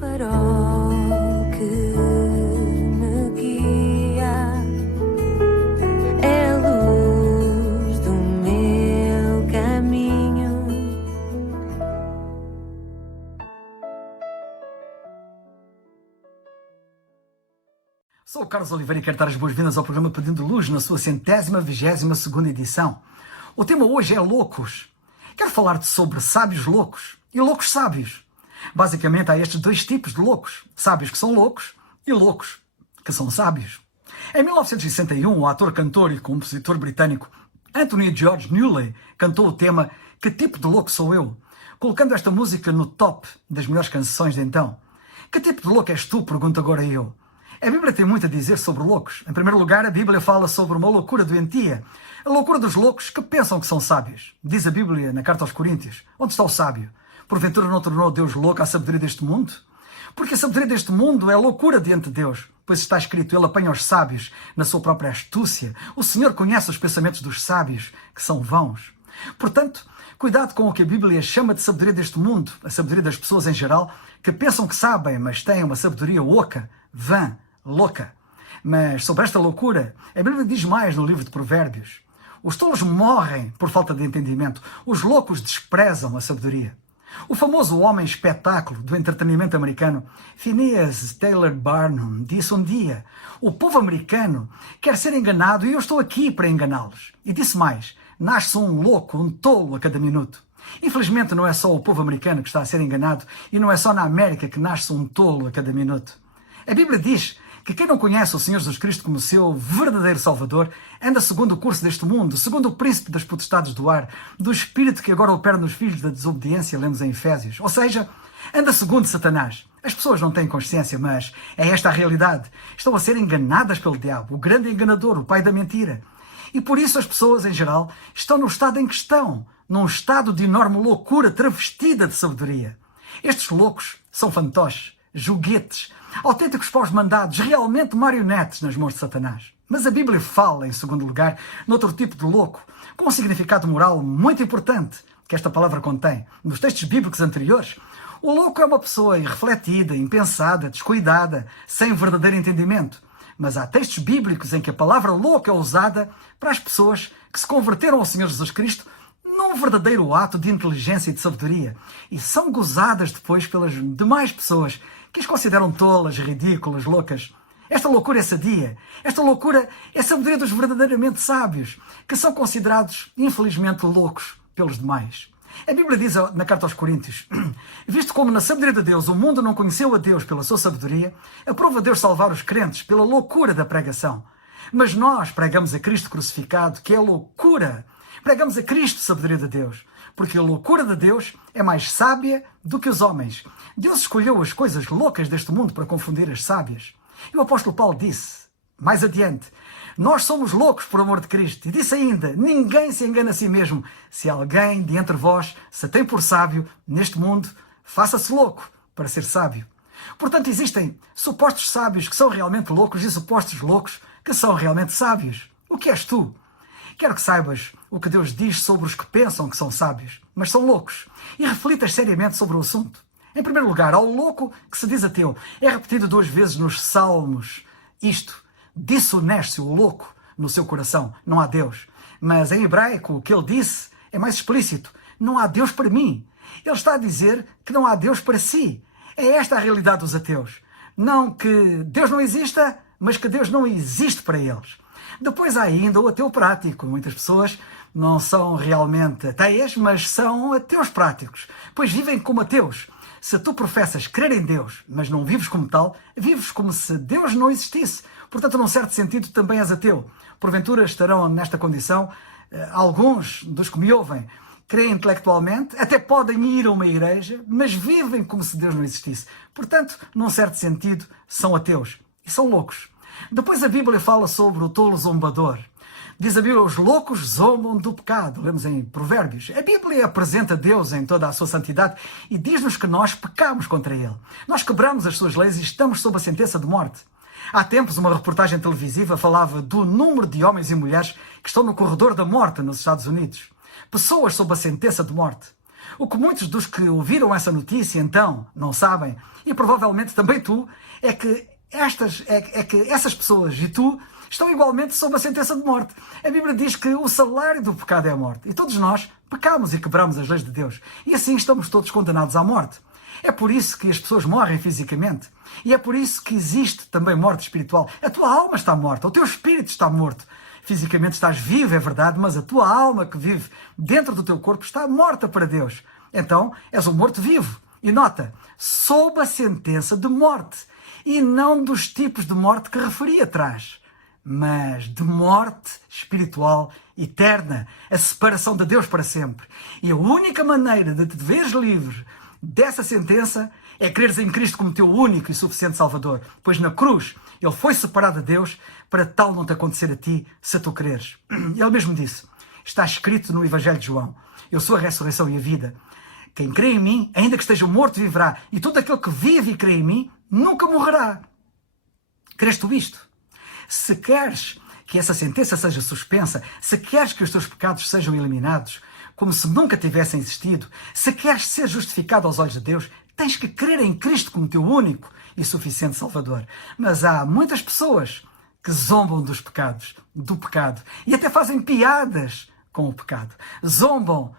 farol que me guia, é a luz do meu caminho. Sou o Carlos Oliveira e quero dar as boas-vindas ao programa Pedindo Luz na sua 122ª edição. O tema hoje é loucos. Quero falar-te sobre sábios loucos e loucos sábios. Basicamente há estes dois tipos de loucos. Sábios que são loucos e loucos que são sábios. Em 1961, o ator, cantor e compositor britânico Anthony George Newley cantou o tema Que Tipo de Louco Sou Eu?, colocando esta música no top das melhores canções de então. Que tipo de louco és tu? Pergunto agora eu. A Bíblia tem muito a dizer sobre loucos. Em primeiro lugar, a Bíblia fala sobre uma loucura doentia. A loucura dos loucos que pensam que são sábios. Diz a Bíblia na carta aos Coríntios: onde está o sábio? Porventura não tornou Deus louco a sabedoria deste mundo? Porque a sabedoria deste mundo é loucura diante de Deus. Pois está escrito, ele apanha os sábios na sua própria astúcia. O Senhor conhece os pensamentos dos sábios, que são vãos. Portanto, cuidado com o que a Bíblia chama de sabedoria deste mundo, a sabedoria das pessoas em geral, que pensam que sabem, mas têm uma sabedoria oca, vã, louca. Mas sobre esta loucura, a Bíblia diz mais no livro de Provérbios. Os tolos morrem por falta de entendimento. Os loucos desprezam a sabedoria. O famoso homem espetáculo do entretenimento americano, Phineas Taylor Barnum, disse um dia: o povo americano quer ser enganado e eu estou aqui para enganá-los. E disse mais: nasce um louco, um tolo a cada minuto. Infelizmente não é só o povo americano que está a ser enganado e não é só na América que nasce um tolo a cada minuto. A Bíblia diz que quem não conhece o Senhor Jesus Cristo como seu verdadeiro Salvador anda segundo o curso deste mundo, segundo o príncipe das potestades do ar, do espírito que agora opera nos filhos da desobediência, lemos em Efésios. Ou seja, anda segundo Satanás. As pessoas não têm consciência, mas é esta a realidade. Estão a ser enganadas pelo diabo, o grande enganador, o pai da mentira. E por isso as pessoas, em geral, estão no estado em que estão, num estado de enorme loucura travestida de sabedoria. Estes loucos são fantoches, joguetes, autênticos pós-mandados, realmente marionetes nas mãos de Satanás. Mas a Bíblia fala, em segundo lugar, noutro tipo de louco, com um significado moral muito importante que esta palavra contém. Nos textos bíblicos anteriores, o louco é uma pessoa irrefletida, impensada, descuidada, sem verdadeiro entendimento. Mas há textos bíblicos em que a palavra louco é usada para as pessoas que se converteram ao Senhor Jesus Cristo num verdadeiro ato de inteligência e de sabedoria e são gozadas depois pelas demais pessoas que as consideram tolas, ridículas, loucas. Esta loucura é sadia. Esta loucura é a sabedoria dos verdadeiramente sábios, que são considerados, infelizmente, loucos pelos demais. A Bíblia diz na carta aos Coríntios: visto como na sabedoria de Deus o mundo não conheceu a Deus pela sua sabedoria, aprova Deus salvar os crentes pela loucura da pregação. Mas nós pregamos a Cristo crucificado, que é loucura. Pregamos a Cristo, sabedoria de Deus, porque a loucura de Deus é mais sábia do que os homens. Deus escolheu as coisas loucas deste mundo para confundir as sábias. E o apóstolo Paulo disse, mais adiante: nós somos loucos por amor de Cristo. E disse ainda: ninguém se engana a si mesmo. Se alguém de entre vós se tem por sábio neste mundo, faça-se louco para ser sábio. Portanto, existem supostos sábios que são realmente loucos e supostos loucos que são realmente sábios. O que és tu? Quero que saibas o que Deus diz sobre os que pensam que são sábios, mas são loucos, e reflitas seriamente sobre o assunto. Em primeiro lugar, ao louco que se diz ateu. É repetido 2 vezes nos Salmos isto: disse-o louco no seu coração, não há Deus. Mas em hebraico o que ele disse é mais explícito: não há Deus para mim. Ele está a dizer que não há Deus para si. É esta a realidade dos ateus. Não que Deus não exista, mas que Deus não existe para eles. Depois há ainda o ateu prático. Muitas pessoas não são realmente ateias, mas são ateus práticos, pois vivem como ateus. Se tu professas crer em Deus, mas não vives como tal, vives como se Deus não existisse. Portanto, num certo sentido, também és ateu. Porventura estarão nesta condição alguns dos que me ouvem. Creem intelectualmente, até podem ir a uma igreja, mas vivem como se Deus não existisse. Portanto, num certo sentido, são ateus e são loucos. Depois a Bíblia fala sobre o tolo zombador. Diz a Bíblia: os loucos zombam do pecado. Lemos em Provérbios. A Bíblia apresenta Deus em toda a sua santidade e diz-nos que nós pecamos contra Ele. Nós quebramos as suas leis e estamos sob a sentença de morte. Há tempos, uma reportagem televisiva falava do número de homens e mulheres que estão no corredor da morte nos Estados Unidos. Pessoas sob a sentença de morte. O que muitos dos que ouviram essa notícia então não sabem, e provavelmente também tu, é que essas pessoas e tu estão igualmente sob a sentença de morte. A Bíblia diz que o salário do pecado é a morte. E todos nós pecamos e quebramos as leis de Deus. E assim estamos todos condenados à morte. É por isso que as pessoas morrem fisicamente. E é por isso que existe também morte espiritual. A tua alma está morta, o teu espírito está morto. Fisicamente estás vivo, é verdade, mas a tua alma que vive dentro do teu corpo está morta para Deus. Então, és um morto-vivo. E nota, sob a sentença de morte. E não dos tipos de morte que referi atrás, mas de morte espiritual eterna, a separação de Deus para sempre. E a única maneira de te veres livre dessa sentença é creres em Cristo como teu único e suficiente Salvador, pois na cruz Ele foi separado de Deus para tal não te acontecer a ti, se tu creres. Ele mesmo disse, está escrito no Evangelho de João, eu sou a ressurreição e a vida. Quem crê em mim, ainda que esteja morto, viverá. E todo aquele que vive e crê em mim, nunca morrerá. Crês tu isto? Se queres que essa sentença seja suspensa, se queres que os teus pecados sejam eliminados, como se nunca tivessem existido, se queres ser justificado aos olhos de Deus, tens que crer em Cristo como teu único e suficiente Salvador. Mas há muitas pessoas que zombam dos pecados, do pecado, e até fazem piadas com o pecado. Zombam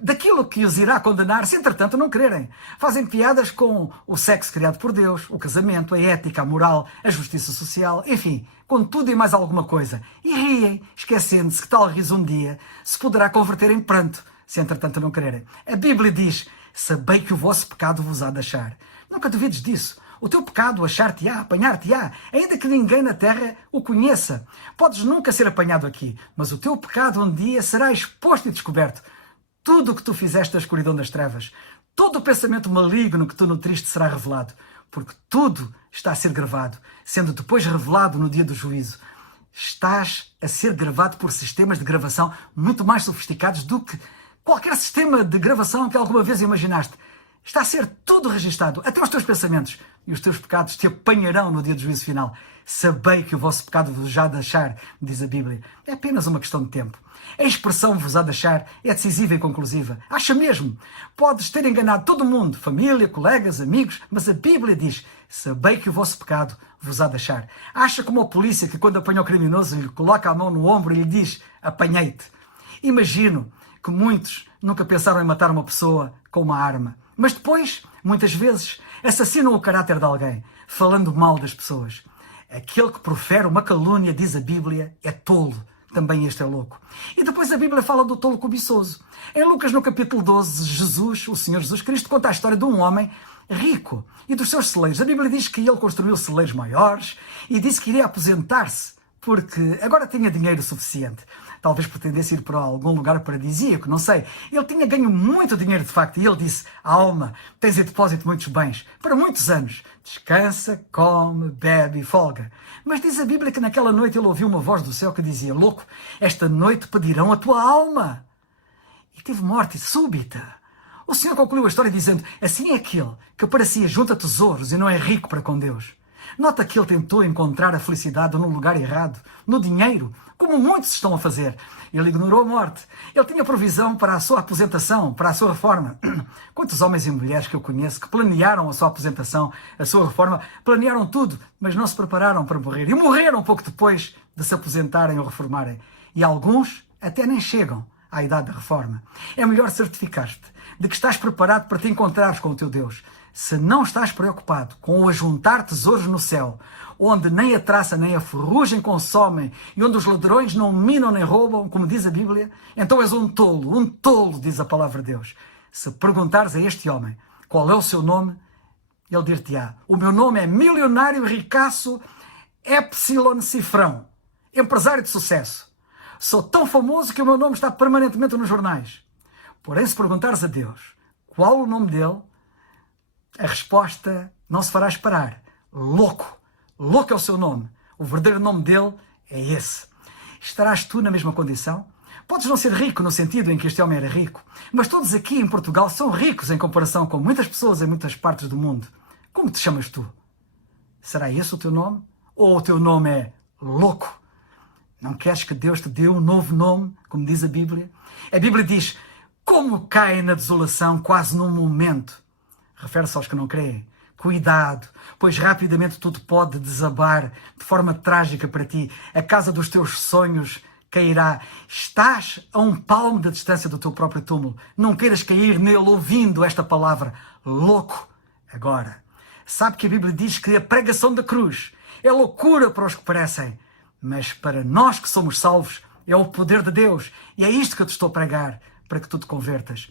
daquilo que os irá condenar, se entretanto não crerem. Fazem piadas com o sexo criado por Deus, o casamento, a ética, a moral, a justiça social, enfim, com tudo e mais alguma coisa. E riem, esquecendo-se que tal riso um dia se poderá converter em pranto, se entretanto não crerem. A Bíblia diz, sabei que o vosso pecado vos há de achar. Nunca duvides disso. O teu pecado achar-te-á, apanhar-te-á, ainda que ninguém na terra o conheça. Podes nunca ser apanhado aqui, mas o teu pecado um dia será exposto e descoberto. Tudo o que tu fizeste da escuridão das trevas, todo o pensamento maligno que tu nutriste será revelado, porque tudo está a ser gravado, sendo depois revelado no dia do juízo. Estás a ser gravado por sistemas de gravação muito mais sofisticados do que qualquer sistema de gravação que alguma vez imaginaste. Está a ser tudo registado, até os teus pensamentos, e os teus pecados te apanharão no dia do juízo final. Sabei que o vosso pecado vos há de achar, diz a Bíblia. É apenas uma questão de tempo. A expressão vos há de achar é decisiva e conclusiva. Acha mesmo. Podes ter enganado todo mundo, família, colegas, amigos, mas a Bíblia diz, sabei que o vosso pecado vos há de achar. Acha como a polícia que quando apanha o criminoso lhe coloca a mão no ombro e lhe diz, apanhei-te. Imagino que muitos nunca pensaram em matar uma pessoa com uma arma. Mas depois, muitas vezes, assassinam o caráter de alguém, falando mal das pessoas. Aquele que profere uma calúnia, diz a Bíblia, é tolo. Também este é louco. E depois a Bíblia fala do tolo cobiçoso. Em Lucas, no capítulo 12, Jesus, o Senhor Jesus Cristo, conta a história de um homem rico e dos seus celeiros. A Bíblia diz que ele construiu celeiros maiores e disse que iria aposentar-se porque agora tinha dinheiro suficiente. Talvez pretendesse ir para algum lugar paradisíaco, não sei. Ele tinha ganho muito dinheiro de facto e ele disse, alma, tens em depósito muitos bens, para muitos anos. Descansa, come, bebe e folga. Mas diz a Bíblia que naquela noite ele ouviu uma voz do céu que dizia, louco, esta noite pedirão a tua alma. E teve morte súbita. O Senhor concluiu a história dizendo, assim é aquele que para si junta tesouros e não é rico para com Deus. Nota que ele tentou encontrar a felicidade no lugar errado, no dinheiro, como muitos estão a fazer. Ele ignorou a morte. Ele tinha provisão para a sua aposentação, para a sua reforma. Quantos homens e mulheres que eu conheço que planearam a sua aposentação, a sua reforma, planearam tudo, mas não se prepararam para morrer. E morreram pouco depois de se aposentarem ou reformarem. E alguns até nem chegam à idade da reforma. É melhor certificar-te de que estás preparado para te encontrares com o teu Deus. Se não estás preocupado com o ajuntar tesouros no céu, onde nem a traça nem a ferrugem consomem e onde os ladrões não minam nem roubam, como diz a Bíblia, então és um tolo, diz a palavra de Deus. Se perguntares a este homem qual é o seu nome, ele dir-te-á, o meu nome é milionário ricaço Epsilon Cifrão, empresário de sucesso. Sou tão famoso que o meu nome está permanentemente nos jornais. Porém, se perguntares a Deus qual o nome dele, a resposta não se fará esperar. Louco. Louco é o seu nome. O verdadeiro nome dele é esse. Estarás tu na mesma condição? Podes não ser rico no sentido em que este homem era rico, mas todos aqui em Portugal são ricos em comparação com muitas pessoas em muitas partes do mundo. Como te chamas tu? Será esse o teu nome? Ou o teu nome é louco? Não queres que Deus te dê um novo nome, como diz a Bíblia? A Bíblia diz, como caem na desolação quase num momento. Refere-se aos que não creem. Cuidado, pois rapidamente tudo pode desabar de forma trágica para ti. A casa dos teus sonhos cairá. Estás a um palmo da distância do teu próprio túmulo. Não queiras cair nele ouvindo esta palavra. Louco. Agora, sabe que a Bíblia diz que a pregação da cruz é loucura para os que perecem, mas para nós que somos salvos é o poder de Deus. E é isto que eu te estou a pregar, para que tu te convertas.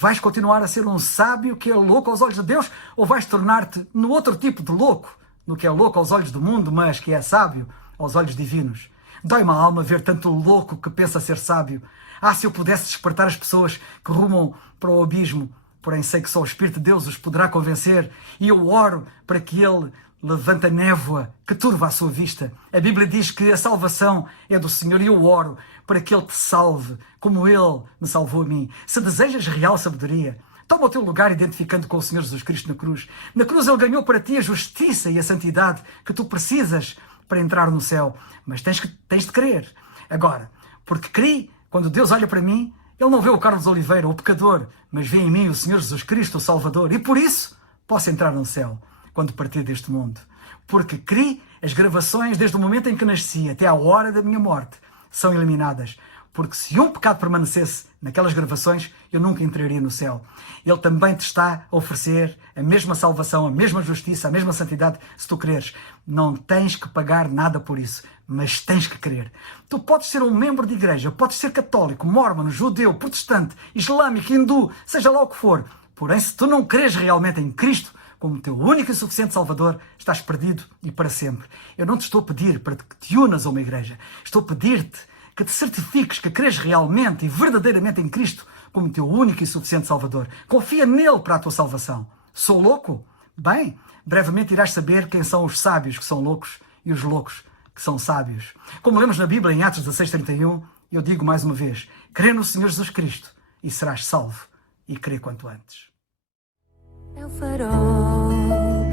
Vais continuar a ser um sábio que é louco aos olhos de Deus, ou vais tornar-te no outro tipo de louco, no que é louco aos olhos do mundo, mas que é sábio aos olhos divinos? Dói-me a alma ver tanto louco que pensa ser sábio. Ah, se eu pudesse despertar as pessoas que rumam para o abismo, porém sei que só o Espírito de Deus os poderá convencer, e eu oro para que Ele levante a névoa que turva a sua vista. A Bíblia diz que a salvação é do Senhor, e eu oro para que Ele te salve, como Ele me salvou a mim. Se desejas real sabedoria, toma o teu lugar identificando com o Senhor Jesus Cristo na cruz. Na cruz Ele ganhou para ti a justiça e a santidade que tu precisas para entrar no céu. Mas tens de crer. Agora, porque criei, quando Deus olha para mim, Ele não vê o Carlos Oliveira, o pecador, mas vê em mim o Senhor Jesus Cristo, o Salvador. E por isso posso entrar no céu quando partir deste mundo. Porque criei, as gravações desde o momento em que nasci até à hora da minha morte são eliminadas. Porque se um pecado permanecesse naquelas gravações, eu nunca entraria no céu. Ele também te está a oferecer a mesma salvação, a mesma justiça, a mesma santidade, se tu creres. Não tens que pagar nada por isso, mas tens que crer. Tu podes ser um membro de igreja, podes ser católico, mórmon, judeu, protestante, islâmico, hindu, seja lá o que for. Porém, se tu não creres realmente em Cristo como teu único e suficiente Salvador, estás perdido e para sempre. Eu não te estou a pedir para que te unas a uma igreja. Estou a pedir-te que te certifiques que crês realmente e verdadeiramente em Cristo como teu único e suficiente Salvador. Confia nele para a tua salvação. Sou louco? Bem, brevemente irás saber quem são os sábios que são loucos e os loucos que são sábios. Como lemos na Bíblia em Atos 16:31, eu digo mais uma vez, crê no Senhor Jesus Cristo e serás salvo. E crê quanto antes. É o farol